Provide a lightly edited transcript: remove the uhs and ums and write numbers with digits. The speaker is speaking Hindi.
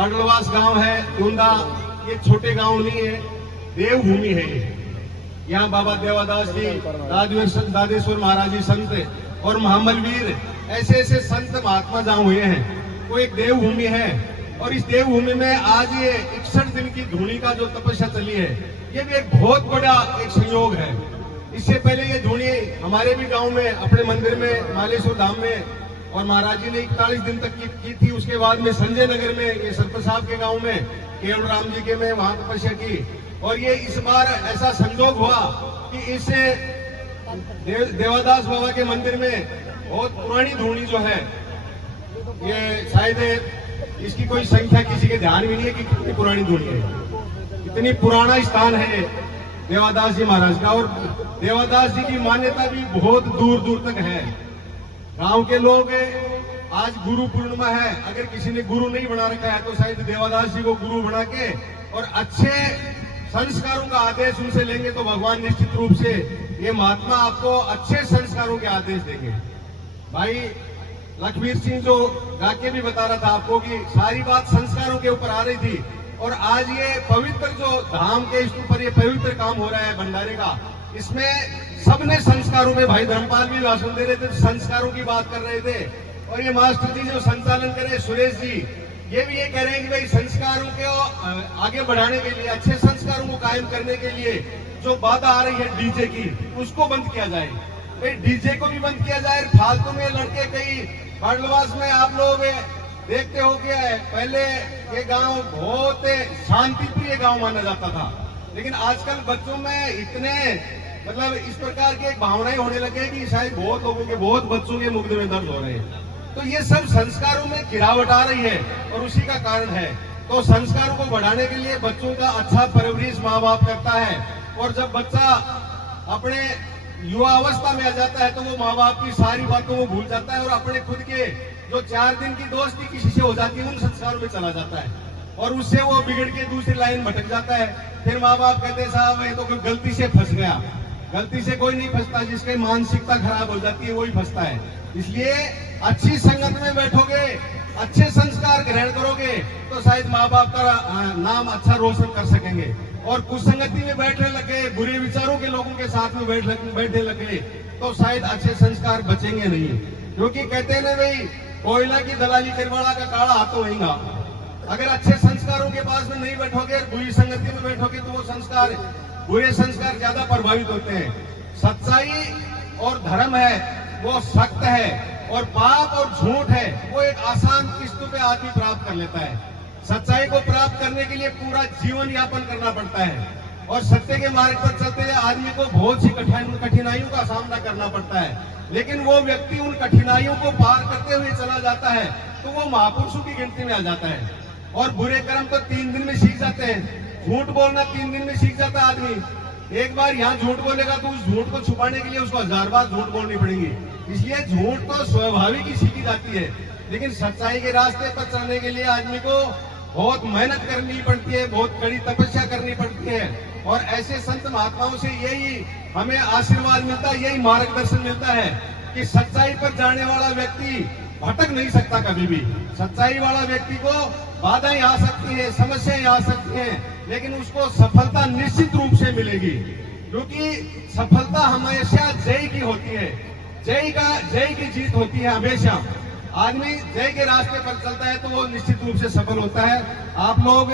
बाडलवास गांव है दूंदा, ये छोटे गांव नहीं है, देवभूमि है ये। यहाँ बाबा देवादास जी, दादेश्वर महाराज जी संत और महामलवीर ऐसे ऐसे संत महात्मा जहाँ हुए हैं, वो एक देवभूमि है। और इस देवभूमि में आज ये 61 दिन की धूनी का जो तपस्या चली है, ये भी एक बहुत बड़ा एक संयोग है। इससे पहले ये धूनी हमारे भी गांव में, अपने मंदिर में, मालेश्वर धाम में, और महाराज जी ने 41 दिन तक की थी। उसके बाद में संजय नगर में, ये सरपंच साहब के गांव में, केवल राम जी के में वहां तपस्या की। और ये इस बार ऐसा संयोग हुआ कि इस देवादास बाबा के मंदिर में बहुत पुरानी धूनी जो है, ये शायद इसकी कोई संख्या किसी के ध्यान भी नहीं है कि कितनी पुरानी धूनी है। इतनी पुराना स्थान है देवादास जी महाराज का, और देवादास जी की मान्यता भी बहुत दूर दूर तक है। गांव के लोग आज गुरु पूर्णिमा है, अगर किसी ने गुरु नहीं बना रखा है तो शायद देवादास जी को गुरु बना के और अच्छे संस्कारों का आदेश उनसे लेंगे तो भगवान निश्चित रूप से ये महात्मा आपको अच्छे संस्कारों के आदेश देंगे। भाई लखवीर सिंह जो गा के भी बता रहा था आपको कि सारी बात संस्कारों के ऊपर आ रही थी, और आज ये पवित्र जो धाम के इस ऊपर ये पवित्र काम हो रहा है भंडारे का, इसमें सबने संस्कारों में, भाई धर्मपाल भी भाषण दे रहे थे, संस्कारों की बात कर रहे थे। और ये मास्टर जी जो संचालन कर रहे सुरेश जी, ये भी ये कह रहे हैं कि भाई संस्कारों को आगे बढ़ाने के लिए, अच्छे संस्कारों को कायम करने के लिए जो बाधा आ रही है डीजे की, उसको बंद किया जाए। भाई डीजे को भी बंद किया जाए। फालतू में लड़के कई बाडलवास में आप लोग देखते हो गया है, पहले ये गांव बहुत शांति प्रिय गांव माना जाता था, लेकिन आजकल बच्चों में इतने मतलब इस प्रकार की एक भावनाएं होने लगे कि शायद बहुत लोगों के, बहुत बच्चों के मुग्ध में दर्द हो रहे हैं। तो ये सब संस्कारों में गिरावट आ रही है और उसी का कारण है। तो संस्कारों को बढ़ाने के लिए बच्चों का अच्छा परवरिश माँ बाप करता है, और जब बच्चा अपने युवा अवस्था में आ जाता है तो वो माँ बाप की सारी बातों को भूल जाता है और अपने खुद के जो 4 दिन की दोस्ती किसी से हो जाती है उन संस्कारों में चला जाता है, और उससे वो बिगड़ के दूसरी लाइन भटक जाता है। फिर माँ बाप कहते हैं साहब ये तो कोई गलती से फंस गया। गलती से कोई नहीं फंसता, जिसकी मानसिकता खराब हो जाती है वही फंसता है। इसलिए अच्छी संगत में बैठोगे, अच्छे संस्कार ग्रहण करोगे तो शायद माँ बाप का नाम अच्छा रोशन कर सकेंगे। और कुसंगति में बैठने लगे, बुरे विचारों के लोगों के साथ में बैठने लगे तो शायद अच्छे संस्कार बचेंगे नहीं। क्योंकि कहते हैं ना भाई, कोयला की दलाली करवाड़ा का काड़ा हाथों वहींगा। अगर अच्छे संस्कारों के पास में नहीं बैठोगे, बुरी संगति में बैठोगे तो वो संस्कार, बुरे संस्कार ज्यादा प्रभावित होते हैं। सच्चाई और धर्म है वो सख्त है, और पाप और झूठ है वो एक आसान किस्तों पे आदमी प्राप्त कर लेता है। सच्चाई को प्राप्त करने के लिए पूरा जीवन यापन करना पड़ता है, और सत्य के मार्ग पर चलते हुए आदमी को बहुत सी कठिनाइयों का सामना करना पड़ता है। लेकिन वो व्यक्ति उन कठिनाइयों को पार करते हुए चला जाता है तो वो महापुरुषों की गिनती में आ जाता है। और बुरे कर्म तो 3 दिन में सीख जाते हैं। झूठ बोलना 3 दिन में सीख जाता है आदमी। एक बार यहाँ झूठ बोलेगा तो उस झूठ को छुपाने के लिए उसको 1000 बार झूठ बोलनी पड़ेगी। इसलिए झूठ तो स्वाभाविक ही सीखी जाती है, लेकिन सच्चाई के रास्ते पर चलने के लिए आदमी को बहुत मेहनत करनी पड़ती है, बहुत कड़ी तपस्या करनी पड़ती है। और ऐसे संत महात्माओं से यही हमें आशीर्वाद मिलता है, यही मार्गदर्शन मिलता है कि सच्चाई पर जाने वाला व्यक्ति भटक नहीं सकता कभी भी। सच्चाई वाला व्यक्ति को बाधाएं आ सकती है, समस्याएं आ सकती हैं, लेकिन उसको सफलता निश्चित रूप से मिलेगी। क्योंकि सफलता हमेशा जय की होती है, जय की जीत होती है हमेशा। आदमी जय के रास्ते पर चलता है तो वो निश्चित रूप से सफल होता है। आप लोग